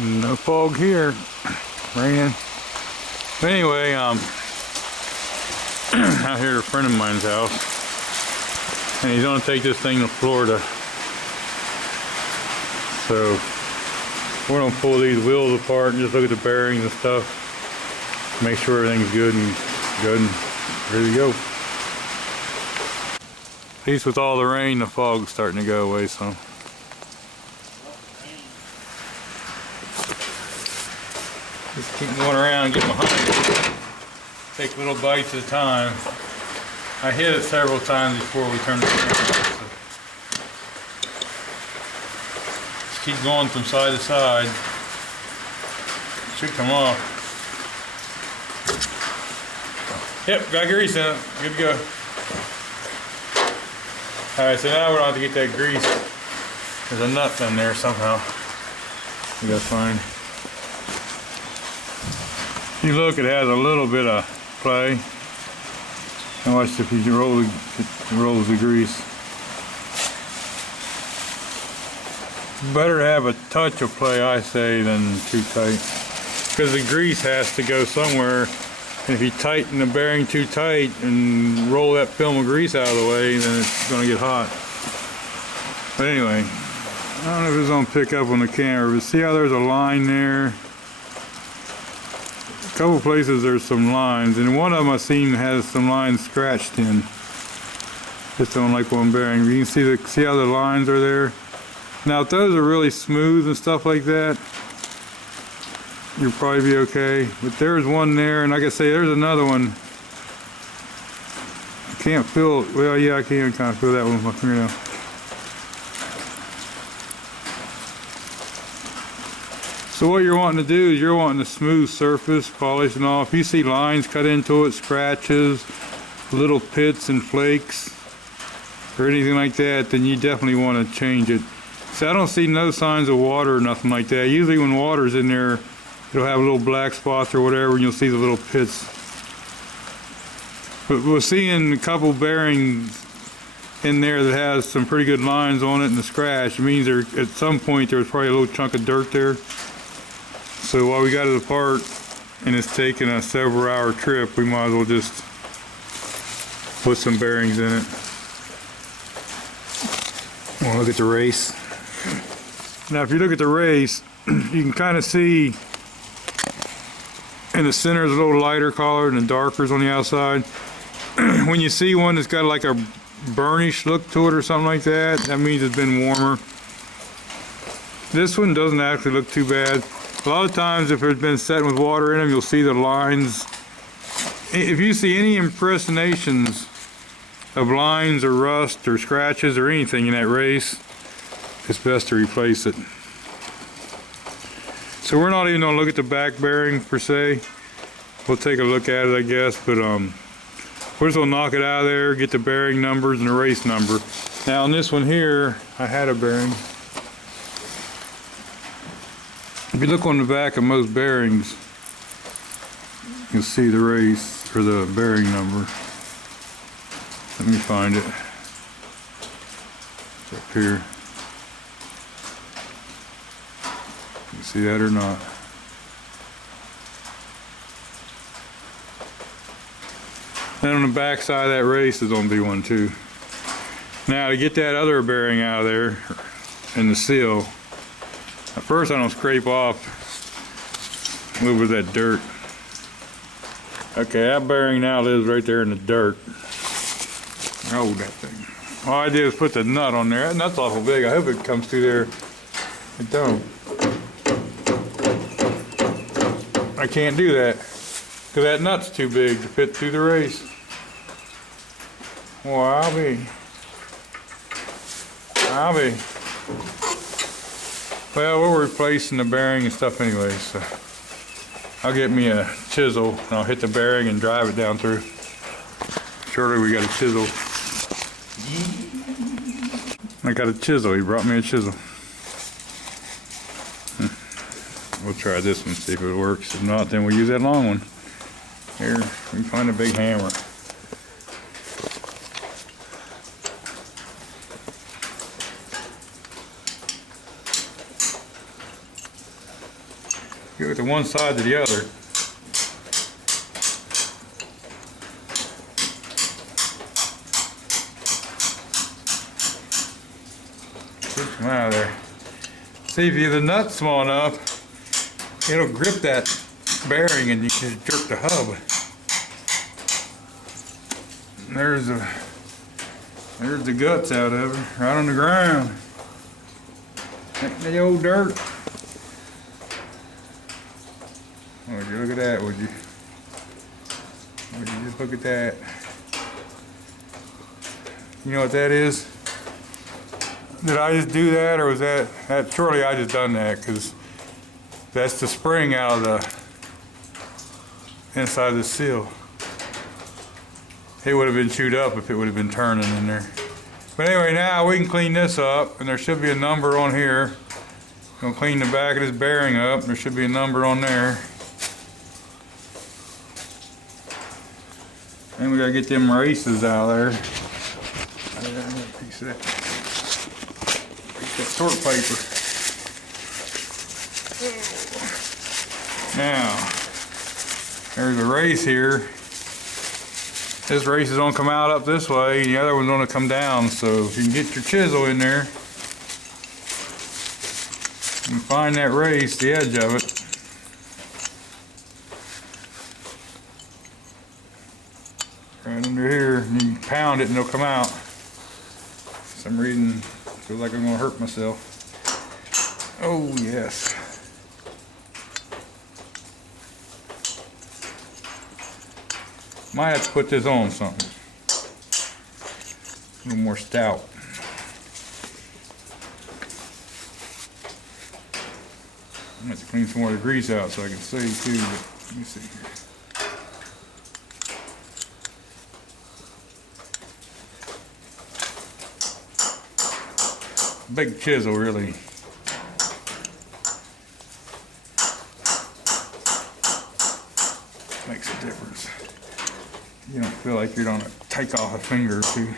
No fog here. Raining. But anyway, out here at a friend of mine's house, and he's gonna take this thing to Florida. So we're gonna pull these wheels apart and just look at the bearings and stuff, make sure everything's good and ready to go. At least with all the rain, the fog's starting to go away some. Just keep going around and get behind it. Take little bites at a time. I hit it several times before we turned the camera on. So just keep going from side to side. Should come off. Yep, got grease in it. Good to go. Alright, so now we're going to have to get that grease. There's a nut in there somehow. We got to find. If you look, it has a little bit of play. And watch if you roll, it rolls the grease. Better to have a touch of play, I say, than too tight. Because the grease has to go somewhere. And if you tighten the bearing too tight and roll that film of grease out of the way, then it's going to get hot. But anyway, I don't know if it's going to pick up on the camera, but see how there's a line there? A couple places there's some lines, and one of them I've seen has some lines scratched in. Just on like one bearing. You can see how the lines are there? Now if those are really smooth and stuff like that, you'll probably be okay. But there's one there, and like I say, there's another one. I can't feel, well, yeah, I can kind of feel that one with my fingernail. So what you're wanting to do is you're wanting a smooth surface, polish and all. If you see lines cut into it, scratches, little pits and flakes, or anything like that, then you definitely want to change it. So I don't see no signs of water or nothing like that. Usually when water's in there, it'll have little black spots or whatever, and you'll see the little pits. But we're seeing a couple bearings in there that has some pretty good lines on it and the scratch. It means there, at some point there was probably a little chunk of dirt there. So while we got it apart and it's taking a several hour trip, we might as well just put some bearings in it. We'll look at the race. Now if you look at the race, you can kind of see in the center is a little lighter colored and darker is on the outside. When you see one that's got like a burnished look to it or something like that, that means it's been warmer. This one doesn't actually look too bad. A lot of times if it's been set with water in them, you'll see the lines. If you see any impersonations of lines or rust or scratches or anything in that race, it's best to replace it. So we're not even going to look at the back bearing per se. We'll take a look at it, I guess, but we're just going to knock it out of there, get the bearing numbers and the race number. Now on this one here, I had a bearing. If you look on the back of most bearings, you'll see the race or the bearing number. Let me find it. It's up here. You see that or not? Then on the back side of that race is going to be one too. Now to get that other bearing out of there and the seal, at first I'm going to scrape off a little bit of that dirt. Okay, that bearing now lives right there in the dirt. Oh, that thing. All I did was put the nut on there. That nut's awful big. I hope it comes through there. It don't. I can't do that because that nut's too big to fit through the race. Well, I'll be. Well, we're replacing the bearing and stuff anyway, so I'll get me a chisel and I'll hit the bearing and drive it down through. Surely we got a chisel. I got a chisel. He brought me a chisel. We'll try this one, see if it works. If not, then we'll use that long one. Here, we can find a big hammer. Go with the one side to the other. Come out of there. See, if you have the nut small enough, it'll grip that bearing and you can jerk the hub. And there's the guts out of it, right on the ground. The old dirt. Would you look at that, would you? Would you just look at that? You know what that is? Did I just do that, or was that surely I just done that, because that's the spring out of the inside of the seal. It would have been chewed up if it would have been turning in there. But anyway, now we can clean this up, and there should be a number on here. Gonna clean the back of this bearing up. There should be a number on there. And we gotta get them races out of there. Piece of that sort paper. Now, there's a race here. This race is gonna come out up this way, and the other one's gonna come down. So if you can get your chisel in there and find that race, the edge of it. Right under here, and you can pound it and it'll come out. For some reason, I feel like I'm gonna hurt myself. Oh yes. Might have to put this on something. A little more stout. I'm gonna have to clean some more of the grease out so I can see too, but let me see here. Big chisel really makes a difference. You don't feel like you're gonna take off a finger or two.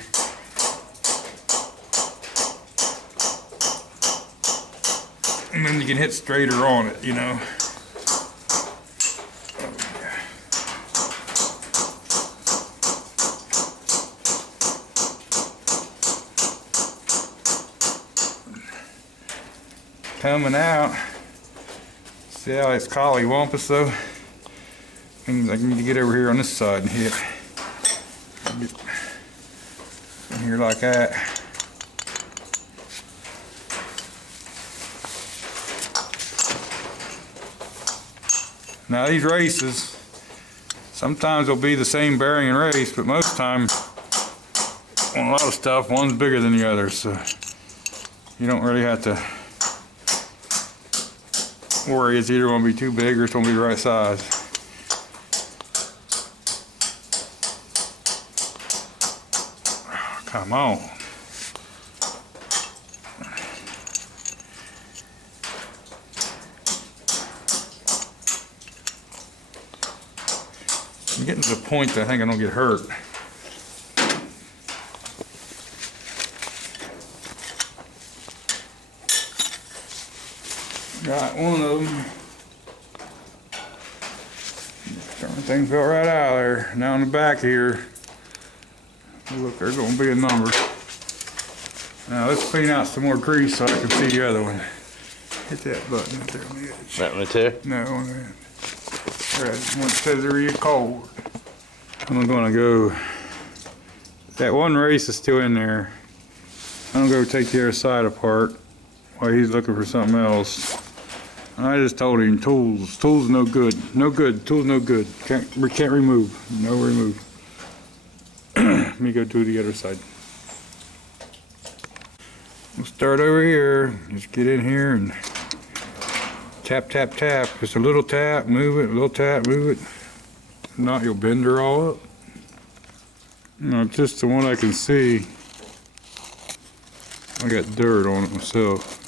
And then you can hit straighter on it, you know. Oh, yeah. Coming out. See how it's collywampus though? Means I need to get over here on this side and hit. Get in here like that. Now these races, sometimes they'll be the same bearing and race, but most of the time, on a lot of stuff, one's bigger than the other, so you don't really have to worry. It's either going to be too big or it's going to be the right size. Come on. I'm getting to the point that I think I don't get hurt. Got one of them. Darn thing fell right out of there. Now on the back here. Look, there's going to be a number. Now let's clean out some more grease so I can see the other one. Hit that button right there on the edge. That one too? No, on that. Right, one says they're cold. I'm going to go. That one race is still in there. I'm going to go take the other side apart while he's looking for something else. I just told him tools. Tools no good. No good. Tools no good. Can't remove. No remove. Let me go to the other side. We'll start over here. Just get in here and tap, tap, tap. Just a little tap, move it, a little tap, move it. If not, you'll bend her all up. No, just the one I can see. I got dirt on it myself.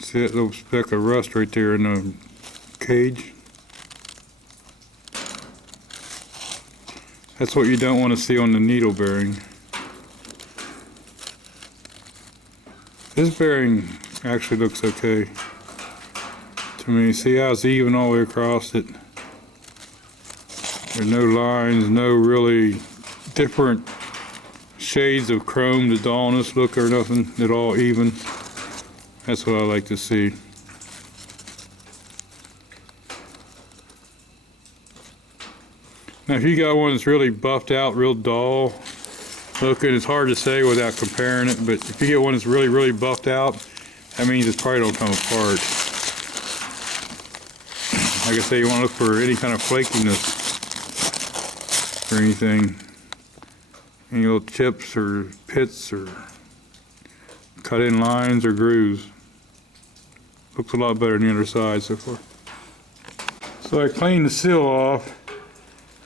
See that little speck of rust right there in the cage? That's what you don't want to see on the needle bearing. This bearing actually looks okay to I mean, see how it's even all the way across it. There's no lines, no really different shades of chrome to dull this look or nothing. It's all even. That's what I like to see. Now if you got one that's really buffed out, real dull looking, it's hard to say without comparing it, but if you get one that's really, really buffed out, that means it probably don't come apart. Like I say, you want to look for any kind of flakiness or anything. Any little chips or pits or cut in lines or grooves. Looks a lot better than the other side so far. So I cleaned the seal off.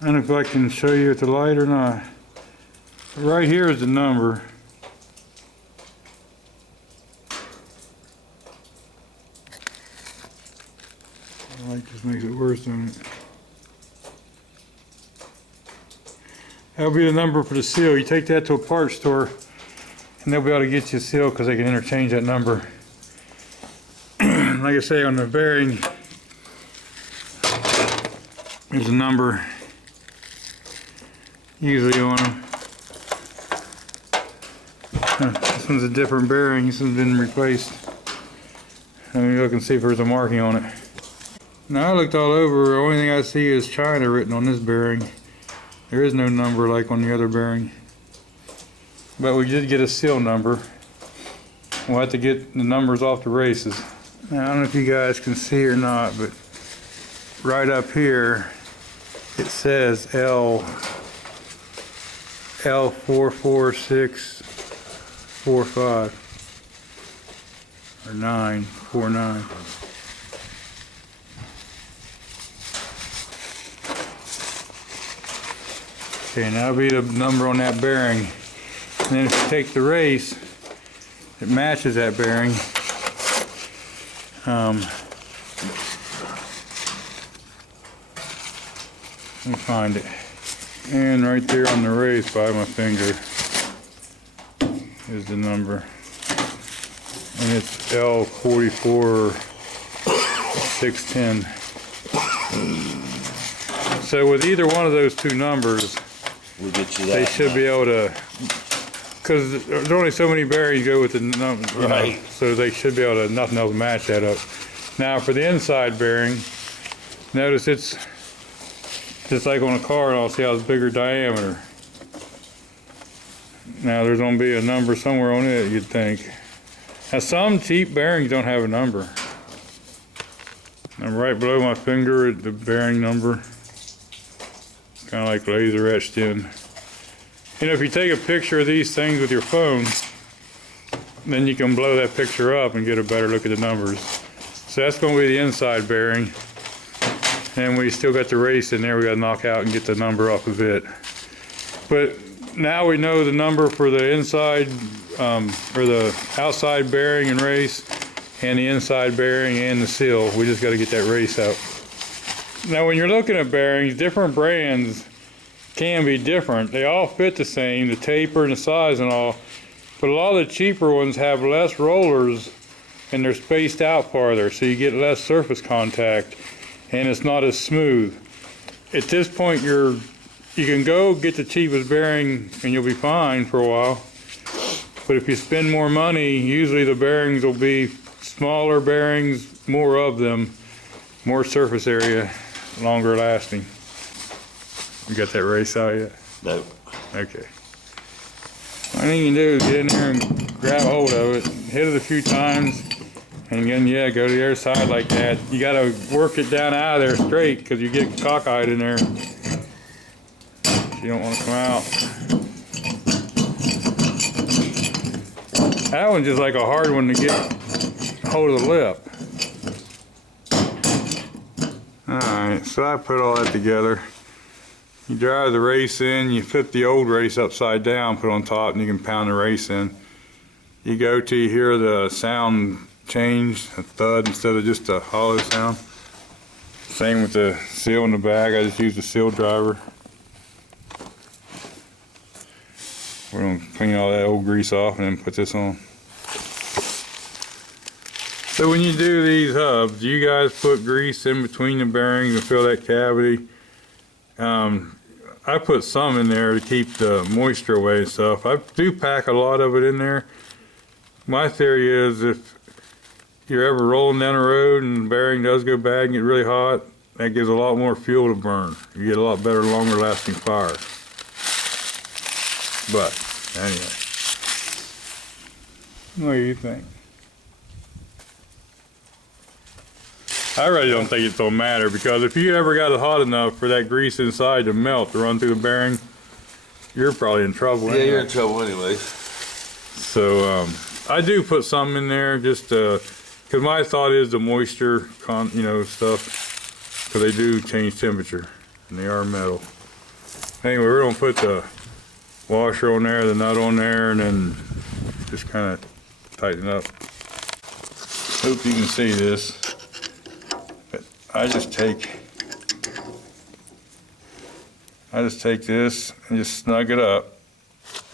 I don't know if I can show you with the light or not. Right here is the number. The light just makes it worse, doesn't it? That'll be the number for the seal. You take that to a parts store and they'll be able to get you a seal because they can interchange that number. Like I say, on the bearing, there's a number usually on them. This one's a different bearing. This one's been replaced. Let me look and see if there's a marking on it. Now I looked all over. The only thing I see is China written on this bearing. There is no number like on the other bearing. But we did get a seal number. We'll have to get the numbers off the races. Now, I don't know if you guys can see or not, but right up here it says L44645 or 949. Okay, now that'll be the number on that bearing. And then if you take the race, it matches that bearing. Let me find it. And right there on the race by my finger is the number. And it's L44610. So with either one of those two numbers, we'll get you that. They should be able to, because there's only so many bearings go with the number, right? So they should be able to, nothing else match that up. Now for the inside bearing, notice it's just like on a car, and I'll see how it's bigger diameter. Now there's going to be a number somewhere on it, you'd think. Now some cheap bearings don't have a number. And right below my finger, the bearing number. Kind of like laser etched in. You know, if you take a picture of these things with your phone, then you can blow that picture up and get a better look at the numbers. So that's going to be the inside bearing. And we still got the race in there. We got to knock out and get the number off of it. But now we know the number for the inside or the outside bearing and race, and the inside bearing and the seal. We just got to get that race out. Now when you're looking at bearings, different brands can be different. They all fit the same, the taper and the size and all, but a lot of the cheaper ones have less rollers and they're spaced out farther, so you get less surface contact and it's not as smooth. At this point you can go get the cheapest bearing and you'll be fine for a while, but if you spend more money, usually the bearings will be smaller bearings, more of them, more surface area, longer lasting. You got that race out yet? No. Okay. All you can do is get in there and grab hold of it, hit it a few times, and then yeah, go to the other side like that. You got to work it down out of there straight because you get cockeyed in there. You don't want to come out. That one's just like a hard one to get hold of the lip. Alright, so I put all that together. You drive the race in, you flip the old race upside down, put it on top, and you can pound the race in. You go till you hear the sound change, a thud instead of just a hollow sound. Same with the seal in the bag, I just use the seal driver. We're going to clean all that old grease off and then put this on. So when you do these hubs, do you guys put grease in between the bearings and fill that cavity? I put some in there to keep the moisture away and stuff. I do pack a lot of it in there. My theory is if you're ever rolling down the road and the bearing does go bad and get really hot, that gives a lot more fuel to burn. You get a lot better, longer lasting fire. But anyway, what do you think? I really don't think it's gonna matter, because if you ever got it hot enough for that grease inside to melt, to run through the bearing, you're probably in trouble. Yeah, anyway. you're in trouble anyway. So I do put some in there just because my thought is the moisture, stuff, because they do change temperature and they are metal. Anyway, we're gonna put the washer on there, the nut on there, and then just kind of tighten it up. Hope you can see this. I just take this and just snug it up.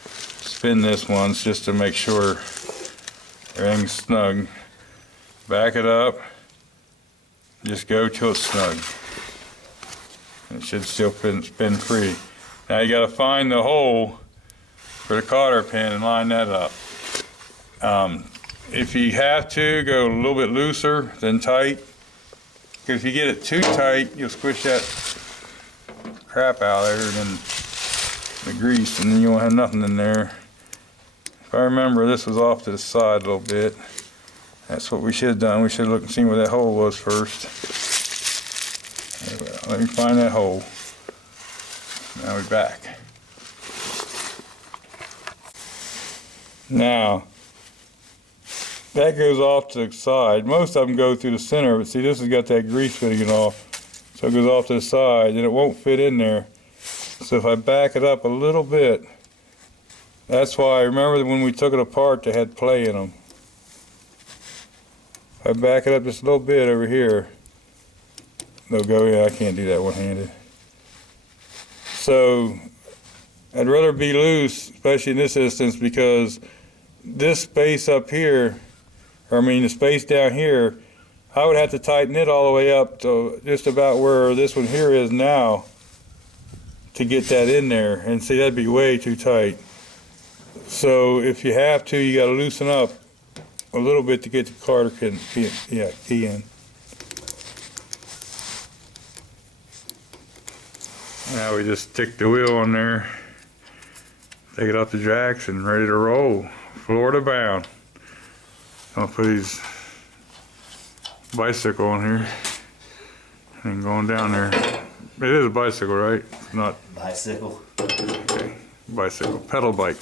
Spin this once just to make sure everything's snug. Back it up. Just go till it's snug. It should still spin free. Now you got to find the hole for the cotter pin and line that up. If you have to, go a little bit looser than tight. Because if you get it too tight, you'll squish that crap out there and then the grease, and then you won't have nothing in there. If I remember, this was off to the side a little bit. That's what we should have done. We should have looked and seen where that hole was first. Anyway, let me find that hole. Now we're back. Now, that goes off to the side. Most of them go through the center, but see, this has got that grease fitting and all. So it goes off to the side, and it won't fit in there. So if I back it up a little bit, that's why I remember that when we took it apart, they had play in them. If I back it up just a little bit over here, they'll go, yeah, I can't do that one-handed. So I'd rather be loose, especially in this instance, because this space up here, the space down here, I would have to tighten it all the way up to just about where this one here is now to get that in there. And see, that'd be way too tight. So if you have to, you got to loosen up a little bit to get the cotter key in. Now we just stick the wheel on there, take it off the jacks, and ready to roll. Florida bound. I'll put his bicycle on here and going down there. It is a bicycle, right? Not bicycle. okay. Bicycle, pedal bike.